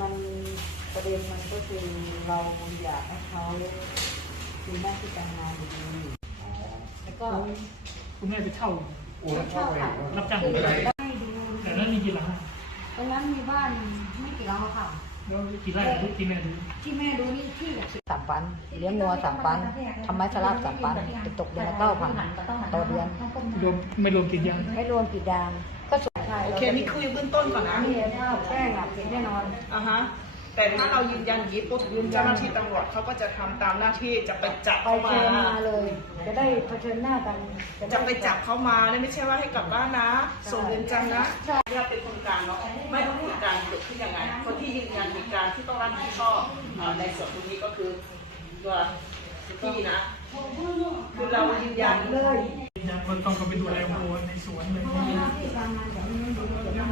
มันประเด็นมันก็คือเราอยากให้เขาคุณแม่ที่ทำงานดีแล้วก็คุณแม่ไปเช่าเช่ารับจ้างได้ดูแต่นั้นมีกี่หลังตอนนั้นมีบ้านไม่กี่หลังค่ะที่แม่ดูนี่ที่สามปัน เลี้ยงนัวสามปันทำไม้สลับสามปัน ตกเดือนละเก้าพันต่อเดือน ไม่รวมกินยังไม่รวมกินยางโอเค นี่คือเบื้องต้นก่อนนะแป้งอ่ะแน่นอน อ่ะฮะ แต่ถ้าเรายืนยันยิบปุ๊บเจ้าหน้าที่ตำรวจเขาก็จะทําตามหน้าที่ จะไปจับเขามาเลย จะได้เผชิญหน้ากัน จะไปจับเขามาไม่ใช่ว่าให้กลับบ้านนะ ส่งเงินจังนะใช่เราเป็นคนกลางเนาะ ไม่ต้องพูดการเกิดขึ้นยังไง คนที่ยืนยันเหตุการณ์ที่ต้องรับผิดชอบในส่วนตรงนี้ก็คือตัวพี่นะ คือเรายืนยันเลยยังคนต้องเข้าไปดูแลวัวในสวนเลย